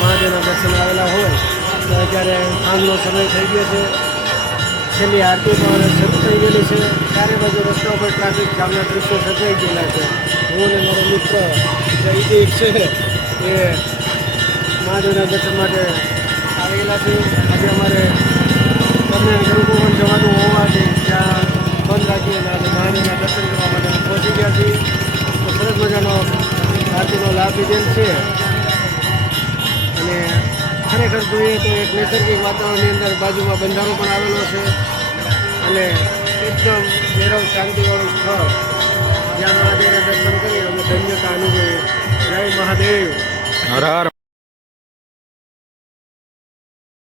મહાદેવના દર્શન આવેલા હોય તો અત્યારે સાંજનો સમય થઈ ગયો છે. છેલ્લી આરતી પણ શરૂ થઈ ગયેલી છે. ચારે બાજુ રસ્તા ઉપર ટ્રાફિક જામના દૃશ્યો સર્જાઈ ગયેલા છે. હું અને મારો મિત્ર જયદીપ છે એ મહાદેવના દર્શન માટે આવેલા છે. આજે અમારે તમને ગરુકુવન જવાનું હોવાથી ત્યાં બંધ રાખીને આજે મહાદેવના દર્શન કરવા માટે પહોંચી ગયા છીએ. તો સરસ મજાનો આરતીનો લાભ લીધેલ છે. અને ખરેખર જોઈએ તો એક નૈસર્ગિક વાતાવરણની અંદર બાજુમાં બંધારો પણ આવેલો છે અને એકદમ નિરવ શાંતિવાળું સ્થળ જ્યાં મહાદેવના દર્શન કરી અને ધન્યતા અનુભવી. જય મહાદેવ. હર હર.